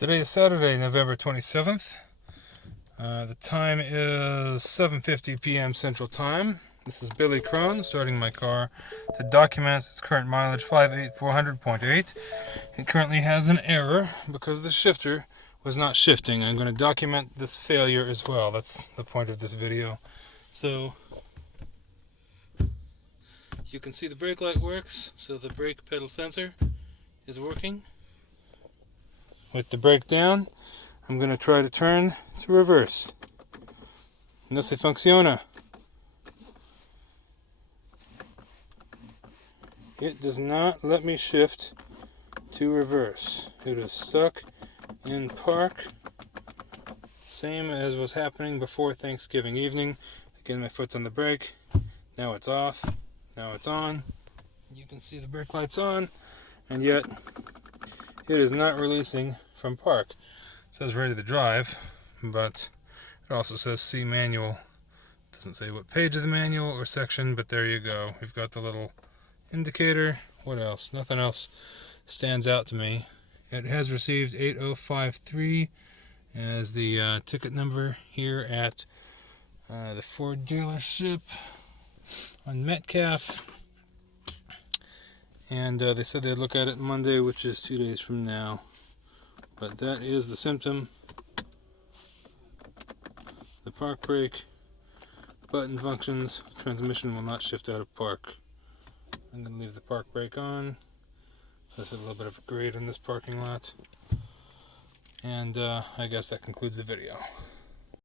Today is Saturday, November 27th. The time is 7:50 p.m. Central Time. This is Billy Crone starting my car to document its current mileage, 58400.8. It currently has an error because the shifter was not shifting. I'm going to document this failure as well. That's the point of this video. So you can see the brake light works, so the brake pedal sensor is working. With the brake down, I'm going to try to turn to reverse. No se funciona. It does not let me shift to reverse. It is stuck in park. Same as was happening before Thanksgiving evening. Again, my foot's on the brake. Now it's off. Now it's on. You can see the brake light's on. And yet, it is not releasing from park. It says ready to drive, but it also says see manual. It doesn't say what page of the manual or section, but there you go. We've got the little indicator. What else? Nothing else stands out to me. It has received 8053 as the ticket number here at the Ford dealership on Metcalf. And they said they'd look at it Monday, which is 2 days from now. But that is the symptom. The park brake button functions. Transmission will not shift out of park. I'm going to leave the park brake on. There's a little bit of a grade in this parking lot. And I guess that concludes the video.